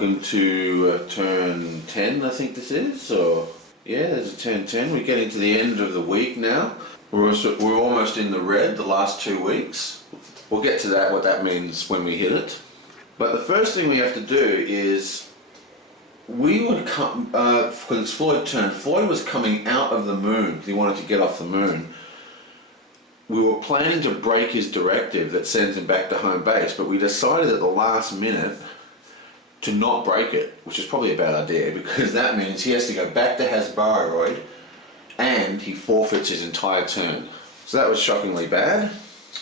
welcome to turn 10, I think this is, or yeah, there's a turn 10. We're getting to the end of the week now. We're almost in the red the last 2 weeks. We'll get to that, what that means when we hit it. But the first thing we have to do is, we would come, because it's Floyd's turn. Floyd was coming out of the moon because he wanted to get off the moon. We were planning to break his directive that sends him back to home base, but we decided at the last minute to not break it, which is probably a bad idea because that means he has to go back to Hasborough and he forfeits his entire turn. So that was shockingly bad.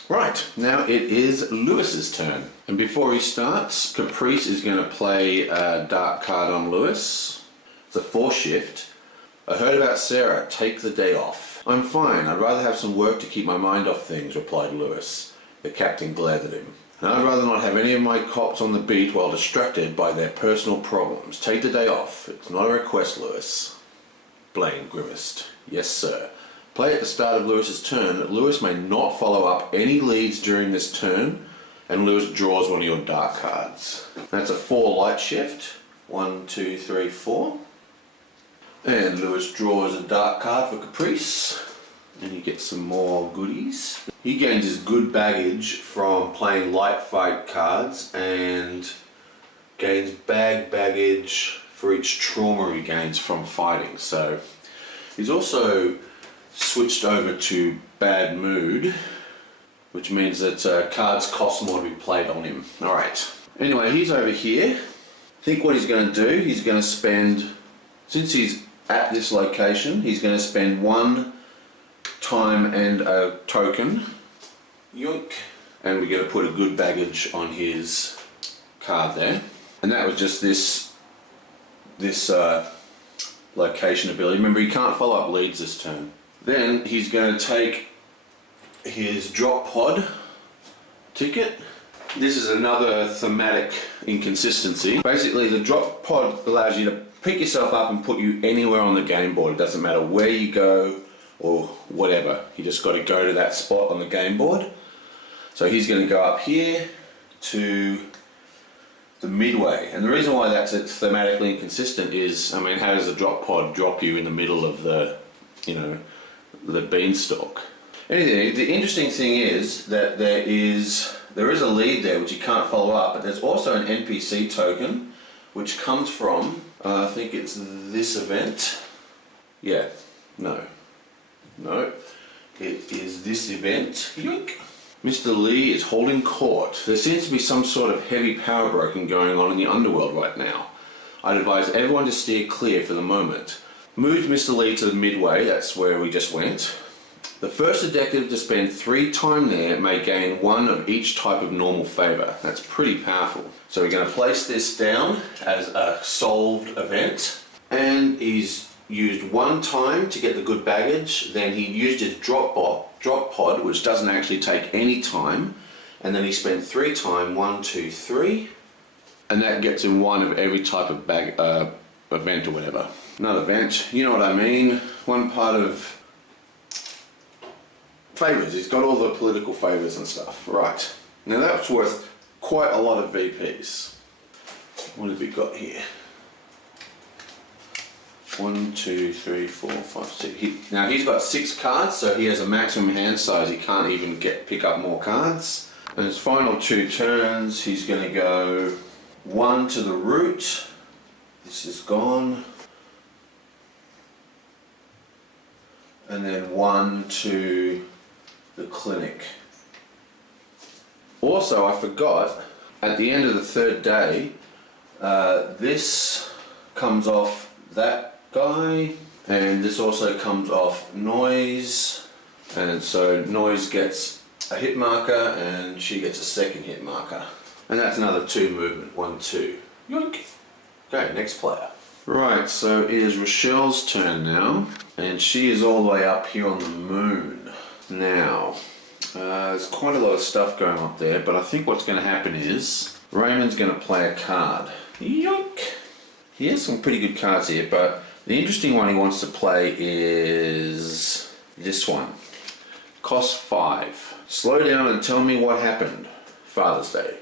Right, now it is Lewis's turn. And before he starts, Caprice is going to play a dark card on Lewis. It's a 4-shift. I heard about Sarah, take the day off. I'm fine, I'd rather have some work to keep my mind off things, replied Lewis. The captain glared at him. And I'd rather not have any of my cops on the beat while distracted by their personal problems. Take the day off. It's not a request, Lewis. Blaine grimaced. Yes, sir. Play at the start of Lewis's turn. Lewis may not follow up any leads during this turn, and Lewis draws one of your dark cards. That's a 4 light shift. 1, 2, 3, 4. And Lewis draws a dark card for Caprice, and he gets some more goodies. He gains his good baggage from playing light fight cards and gains baggage for each trauma he gains from fighting. So he's also switched over to bad mood, which means that cards cost more to be played on him. Alright, anyway, he's over here. I think what he's going to do, he's going to spend, since he's at this location, he's going to spend 1 time and a token. Yoink. And we're going to put a good baggage on his card there. And that was just this location ability. Remember, he can't follow up leads this turn. Then he's going to take his drop pod ticket. This is another thematic inconsistency. Basically, the drop pod allows you to pick yourself up and put you anywhere on the game board. It doesn't matter where you go or whatever. You just got to go to that spot on the game board. So he's going to go up here to the midway. And the reason why that's thematically inconsistent is, I mean, how does a drop pod drop you in the middle of the, the beanstalk? Anyway, the interesting thing is that there is a lead there which you can't follow up, but there's also an NPC token which comes from, I think it's this event. Yeah, no, it is this event. Yoink. Mr. Lee is holding court. There seems to be some sort of heavy power broken going on in the underworld right now. I'd advise everyone to steer clear for the moment. Moved Mr. Lee to the midway, that's where we just went. The first detective to spend 3 time there may gain 1 of each type of normal favour. That's pretty powerful. So we're going to place this down as a solved event. And he's used 1 time to get the good baggage. Then he used his drop pod, which doesn't actually take any time. And then he spent 3 time, 1, 2, 3. And that gets him 1 of every type of event or whatever. Not event, you know what I mean. 1 part of favours. He's got all the political favours and stuff. Right. Now that's worth quite a lot of VPs. What have we got here? 1, 2, 3, 4, 5, 6. Now he's got 6 cards, so he has a maximum hand size. He can't even pick up more cards. And his final 2 turns, he's going to go 1 to the root. This is gone. And then 1 to the clinic. Also, I forgot, at the end of the 3rd day, this comes off that guy, and this also comes off Noise, and so Noise gets a hit marker, and she gets a 2nd hit marker. And that's another 2 movement, 1, 2. Yoink! Okay, next player. Right, so it is Rochelle's turn now, and she is all the way up here on the moon. Now, there's quite a lot of stuff going on there, but I think what's going to happen is Raymond's going to play a card. Yoink! He has some pretty good cards here, but the interesting one he wants to play is this one. Cost 5. Slow down and tell me what happened. Father's Day.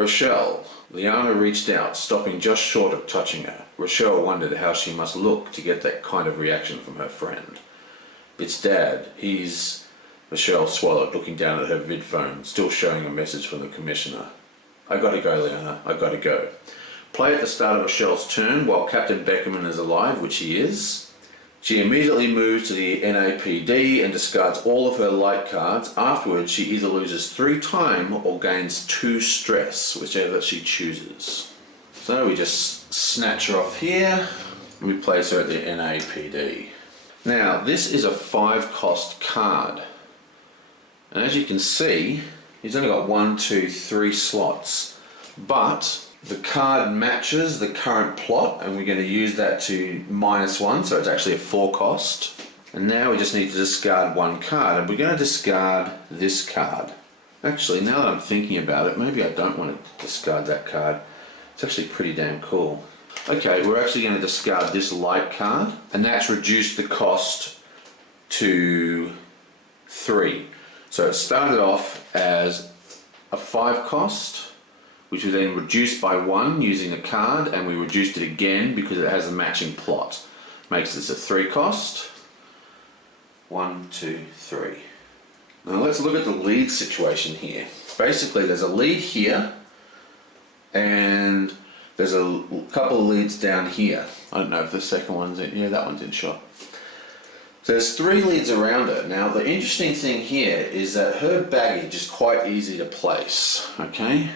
Rochelle. Liana reached out, stopping just short of touching her. Rochelle wondered how she must look to get that kind of reaction from her friend. It's Dad. He's... Rochelle swallowed, looking down at her vid phone, still showing a message from the commissioner. I gotta go, Liana. I gotta go. Play at the start of Rochelle's turn while Captain Beckerman is alive, which he is. She immediately moves to the NAPD and discards all of her light cards. Afterwards, she either loses 3 time or gains 2 stress, whichever she chooses. So we just snatch her off here and we place her at the NAPD. Now, this is a 5 cost card. And as you can see, he's only got 1, 2, 3 slots. But the card matches the current plot, and we're going to use that to -1, so it's actually a 4 cost. And now we just need to discard 1 card, and we're going to discard this card. Actually, now that I'm thinking about it, maybe I don't want to discard that card. It's actually pretty damn cool. Okay, we're actually going to discard this light card, and that's reduced the cost to 3. So it started off as a 5 cost, which we then reduced by 1 using a card, and we reduced it again because it has a matching plot. Makes this a 3 cost. 1, 2, 3. Now let's look at the lead situation here. Basically there's a lead here, and there's a couple of leads down here. I don't know if the second one's in, yeah, that one's in shot. So there's 3 leads around her. Now the interesting thing here is that her baggage is quite easy to place, okay?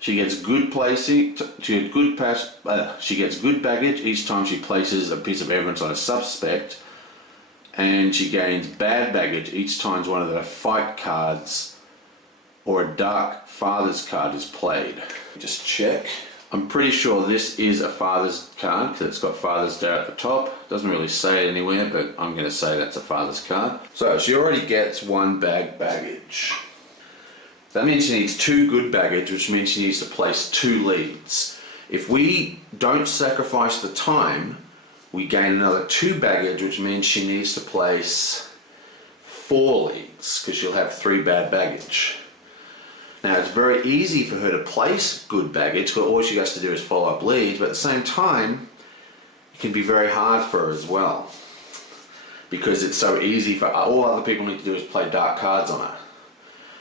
She gets good placing. She gets good baggage each time she places a piece of evidence on a suspect, and she gains bad baggage each time one of the fight cards or a dark father's card is played. Just check. I'm pretty sure this is a father's card because it's got Father's Day at the top. Doesn't really say it anywhere, but I'm going to say that's a father's card. So she already gets 1 bag baggage. That means she needs 2 good baggage, which means she needs to place 2 leads. If we don't sacrifice the time, we gain another 2 baggage, which means she needs to place 4 leads, because she'll have 3 bad baggage. Now it's very easy for her to place good baggage, because all she has to do is follow up leads, but at the same time, it can be very hard for her as well. Because it's so easy for all other people need to do is play dark cards on her.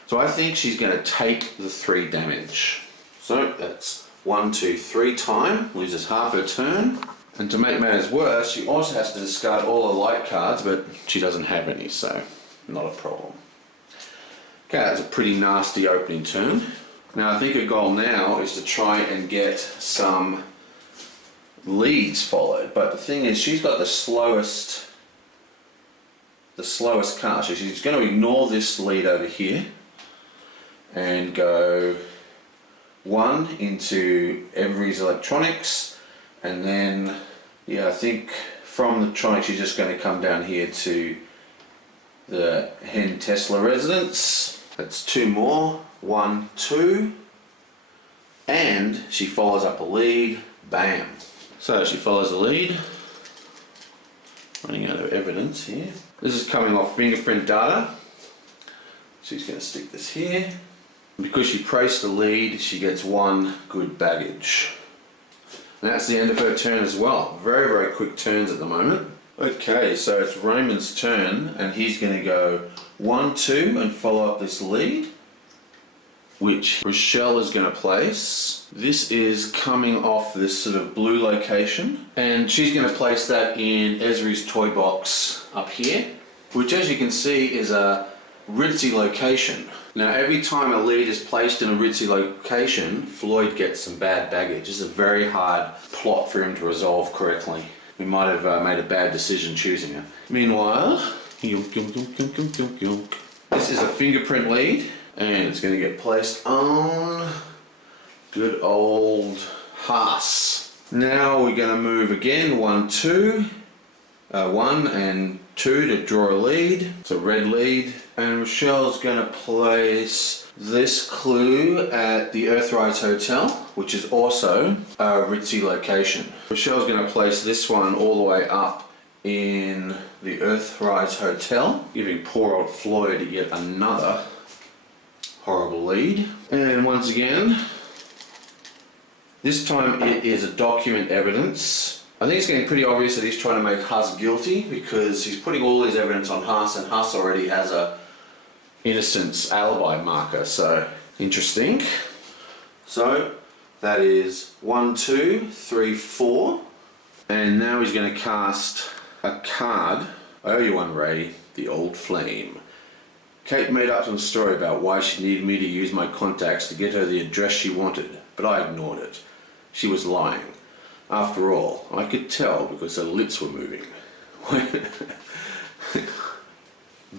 So I think she's going to take the 3 damage. So that's 1, 2, 3 time, loses half her turn. And to make matters worse, she also has to discard all her light cards, but she doesn't have any, so not a problem. Okay, that's a pretty nasty opening turn. Now I think her goal now is to try and get some leads followed, but the thing is she's got the slowest card, so she's going to ignore this lead over here and go 1 into Every's electronics, and then I think from the electronics she's just going to come down here to the Hen Tesla residence. That's 2 more, 1, 2, and she follows up a lead, bam. So she follows the lead, running out of evidence here. This is coming off fingerprint data. She's going to stick this here. Because she placed the lead, she gets 1 good baggage. And that's the end of her turn as well. Very, very quick turns at the moment. Okay, so it's Raymond's turn, and he's going to go 1, 2 and follow up this lead, which Rochelle is going to place. This is coming off this sort of blue location, and she's going to place that in Esri's toy box up here, which as you can see is a ritzy location. Now every time a lead is placed in a ritzy location, Floyd gets some bad baggage. This is a very hard plot for him to resolve correctly. We might have made a bad decision choosing her. Meanwhile, this is a fingerprint lead, and it's going to get placed on good old Haas. Now we're going to move again, 1, 2, 1 and 2 to draw a lead. It's a red lead, and Rochelle's going to place this clue at the Earthrise Hotel, which is also a ritzy location. Rochelle's going to place this one all the way up in the Earthrise Hotel, giving poor old Floyd yet another horrible lead. And once again, this time it is a document evidence. I think it's getting pretty obvious that he's trying to make Huss guilty because he's putting all his evidence on Huss, and Huss already has a innocence alibi marker, so interesting. So that is 1, 2, 3, 4. And now he's going to cast a card. I owe you one, Ray, the old flame. Kate made up some story about why she needed me to use my contacts to get her the address she wanted, but I ignored it. She was lying. After all, I could tell because her lips were moving.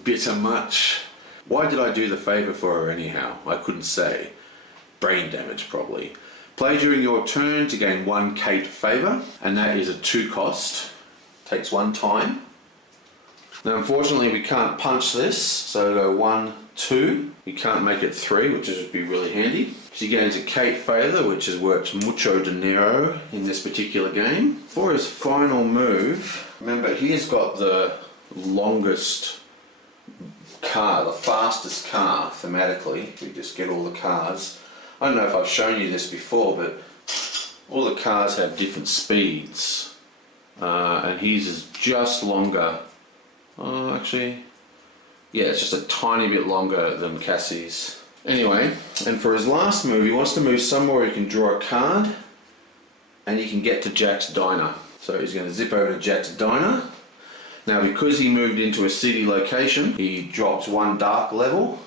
Bitter much. Why did I do the favour for her anyhow? I couldn't say. Brain damage, probably. Play during your turn to gain 1 Kate favour, and that is a 2 cost. Takes 1 time. Now unfortunately we can't punch this, so go 1, 2. You can't make it 3, which would be really handy. She gains a Kate favour, which is worth mucho dinero in this particular game. For his final move, remember he's got the longest car, the fastest car thematically. We just get all the cars. I don't know if I've shown you this before, but all the cars have different speeds, and his is just longer. Actually, yeah, it's just a tiny bit longer than Cassie's. Anyway, and for his last move, he wants to move somewhere where he can draw a card, and he can get to Jack's Diner. So he's going to zip over to Jack's Diner. Now, because he moved into a city location, he drops 1 dark level,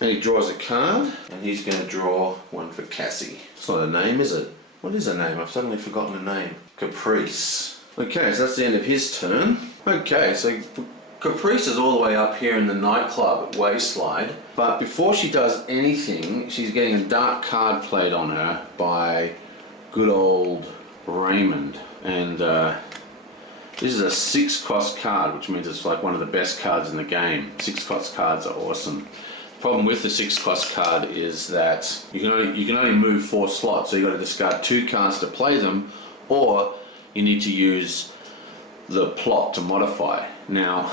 and he draws a card, and he's going to draw 1 for Cassie. It's not a name, is it? What is her name? I've suddenly forgotten her name. Caprice. Okay, so that's the end of his turn. Okay, so Caprice is all the way up here in the nightclub at Wayside, but before she does anything, she's getting a dark card played on her by good old Raymond. And this is a 6 cost card, which means it's like one of the best cards in the game. 6 cost cards are awesome. The problem with the 6 cost card is that you can only move 4 slots, so you've got to discard 2 cards to play them, or you need to use the plot to modify. Now,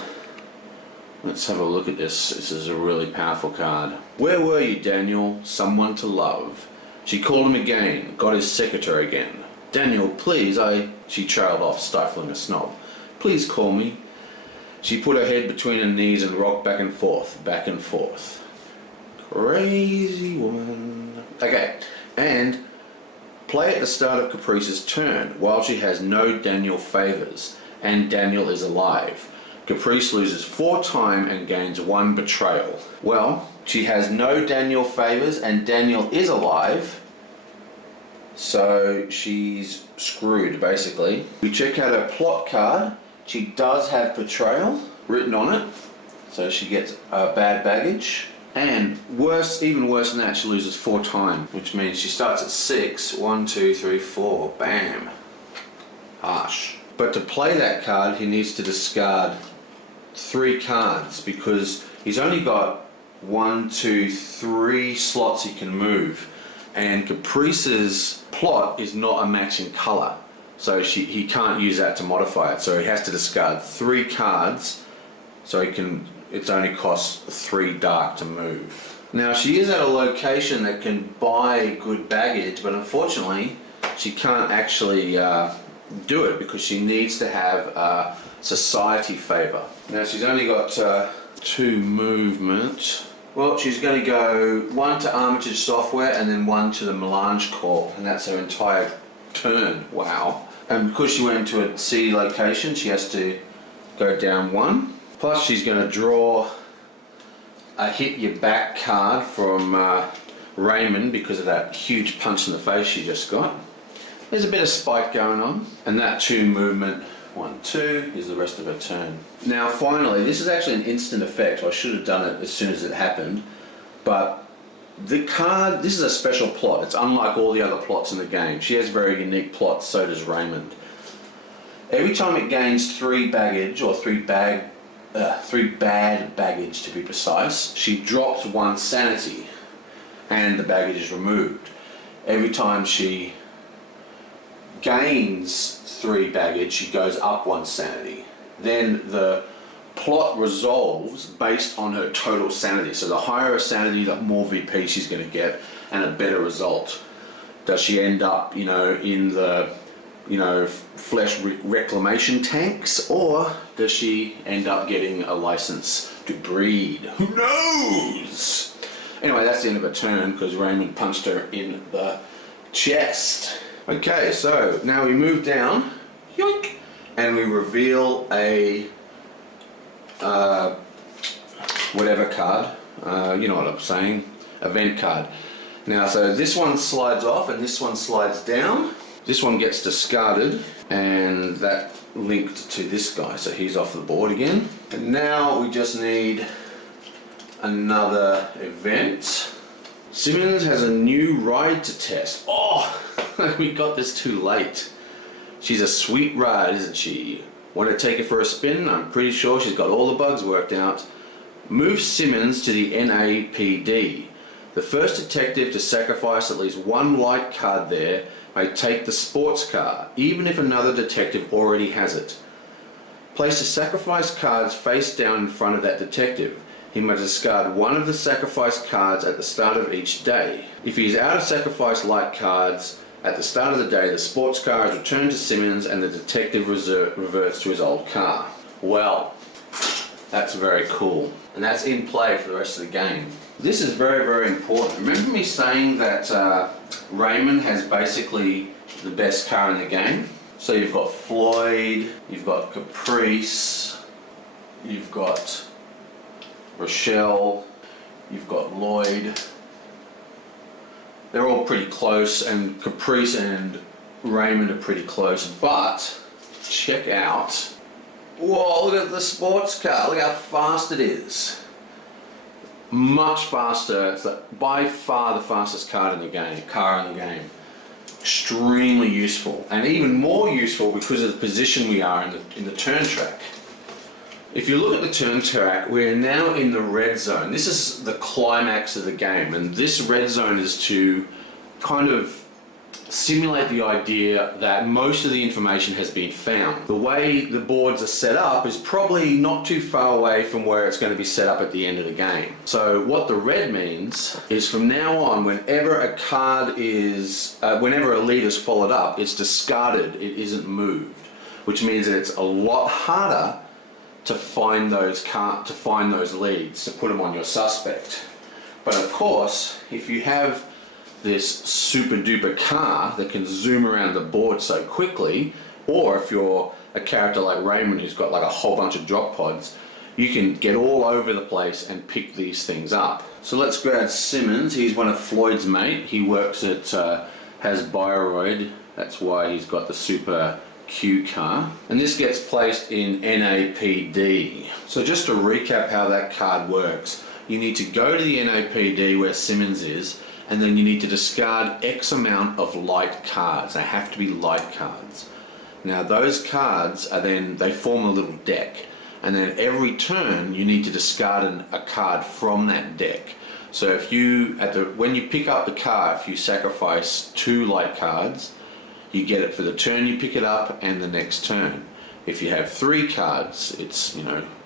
let's have a look at this. This is a really powerful card. Where were you, Daniel? Someone to love. She called him again, got his secretary again. Daniel, please, She trailed off, stifling a snob. Please call me. She put her head between her knees and rocked back and forth, back and forth. Crazy woman. Okay, and play at the start of Caprice's turn while she has no Daniel favours and Daniel is alive. Caprice loses 4 time and gains 1 betrayal. Well, she has no Daniel favours and Daniel is alive, so she's screwed basically. We check out her plot card. She does have betrayal written on it, so she gets bad baggage. And worse, even worse than that, she loses 4 time, which means she starts at 6. 1, 2, 3, 4. Bam. Harsh. But to play that card, he needs to discard 3 cards because he's only got 1, 2, 3 slots he can move. And Caprice's plot is not a matching colour, so he can't use that to modify it. So he has to discard 3 cards, so he can. It only costs 3 dark to move. Now she is at a location that can buy good baggage, but unfortunately she can't actually do it because she needs to have a society favour. Now she's only got 2 movement. Well, she's going to go 1 to Armitage Software and then 1 to the Melange Corp, and that's her entire turn. Wow. And because she went into a city location, she has to go down 1. Plus she's going to draw a hit your back card from Raymond because of that huge punch in the face she just got. There's a bit of spike going on. And that 2 movement, 1, 2, is the rest of her turn. Now finally, this is actually an instant effect. I should have done it as soon as it happened. But the card, this is a special plot. It's unlike all the other plots in the game. She has very unique plots, so does Raymond. Every time it gains 3 baggage, or 3 bad baggage to be precise, she drops 1 sanity and the baggage is removed. Every time she gains 3 baggage, she goes up 1 sanity. Then the plot resolves based on her total sanity. So the higher her sanity, the more VP she's going to get and a better result. Does she end up, in the, flesh reclamation tanks, or does she end up getting a license to breed? Who knows? Anyway, that's the end of her turn because Raymond punched her in the chest. Okay, so now we move down, yoink, and we reveal a whatever card, you know what I'm saying, event card. Now, so this one slides off and this one slides down. This one gets discarded and that linked to this guy, so he's off the board again. And now we just need another event. Simmons has a new ride to test. Oh, we got this too late. She's a sweet ride, isn't she? Want to take her for a spin? I'm pretty sure she's got all the bugs worked out. Move Simmons to the NAPD. The first detective to sacrifice at least one light card there may take the sports car, even if another detective already has it. Place the sacrifice cards face down in front of that detective. He must discard one of the sacrifice cards at the start of each day. If he is out of sacrifice light cards at the start of the day, the sports car is returned to Simmons and the detective reverts to his old car. Well, that's very cool. And that's in play for the rest of the game. This is very, very important. Remember me saying that Raymond has basically the best car in the game? So you've got Floyd, you've got Caprice, you've got Rochelle, you've got Lloyd. They're all pretty close, and Caprice and Raymond are pretty close, but check out, whoa, look at the sports car, look how fast it is. Much faster. It's by far the fastest car in the game. Extremely useful, and even more useful because of the position we are in the turn track. If you look at the turn track, we're now in the red zone. This is the climax of the game, and this red zone is to kind of simulate the idea that most of the information has been found. The way the boards are set up is probably not too far away from where it's going to be set up at the end of the game. So what the red means is from now on, whenever a card is, whenever a lead is followed up, it's discarded, it isn't moved, which means that it's a lot harder to find those leads, to put them on your suspect. But of course, if you have this super duper car that can zoom around the board so quickly, or if you're a character like Raymond who's got like a whole bunch of drop pods, you can get all over the place and pick these things up. So let's grab Simmons. He's one of Floyd's mate. He works at Hasbiroid. That's why he's got the super Q car. And this gets placed in NAPD. So just to recap how that card works, you need to go to the NAPD where Simmons is, and then you need to discard X amount of light cards. They have to be light cards. Now those cards are then, they form a little deck, and then every turn you need to discard a card from that deck. So if you, when you pick up the car, if you sacrifice 2 light cards, you get it for the turn you pick it up and the next turn. If you have 3 cards, it's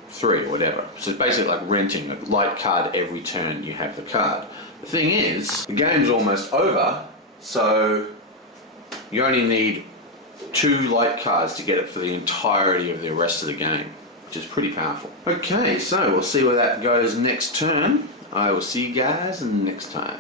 3 or whatever. So it's basically like renting a light card every turn you have the card. The thing is, the game's almost over, so you only need 2 light cards to get it for the entirety of the rest of the game, which is pretty powerful. Okay, so we'll see where that goes next turn. I will see you guys next time.